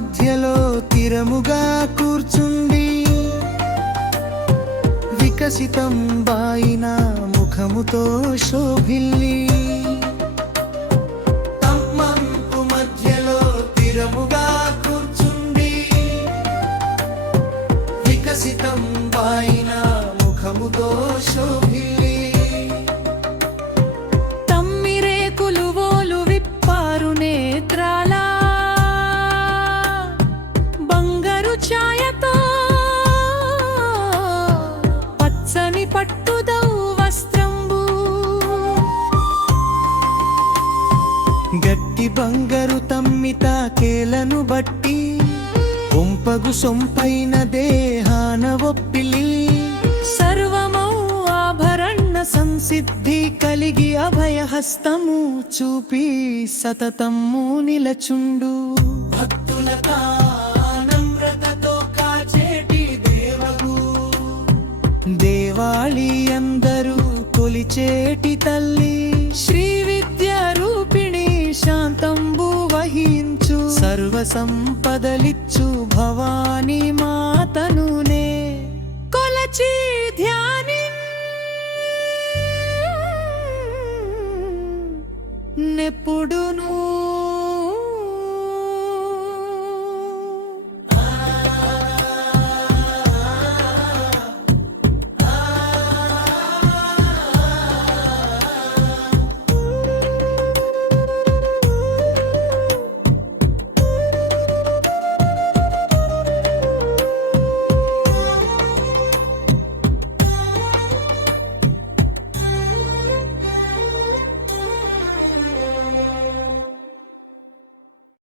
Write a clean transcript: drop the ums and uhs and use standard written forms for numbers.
మధ్యలో తిరముగా కూర్చుండి వికసితం బాయిన ముఖముతో శోభిల్లి తమ్మంపు మధ్యలో తిరముగా కూర్చుండి వికసితం బాయిన ముఖముతో శోభిల్లి తమ్మిరేకులు ఓలు విప్పారు నేత్రాల బంగారు ఛాయతో పచ్చని పట్టుదౌ వస్త్రంబు గట్టి బంగారు తమ్మిత కేలను బట్టి ఒంపగు సొంపైన దేహాన ఒప్పిలి సర్వమౌ ఆభరణ సంసిద్ధి కలిగి అభయహస్తము చూపి సతతము నిలచుండు భక్తుల నమ్రతతో కాచేటి దేవగు దేవాలి అందరూ కొలిచేటి తల్లి శ్రీ విద్య రూపిణి శాంతంబు వహించు సర్వ సంపదలిచ్చు భవానీ మాతనునే కొలచి ధ్యాని నెప్పుడును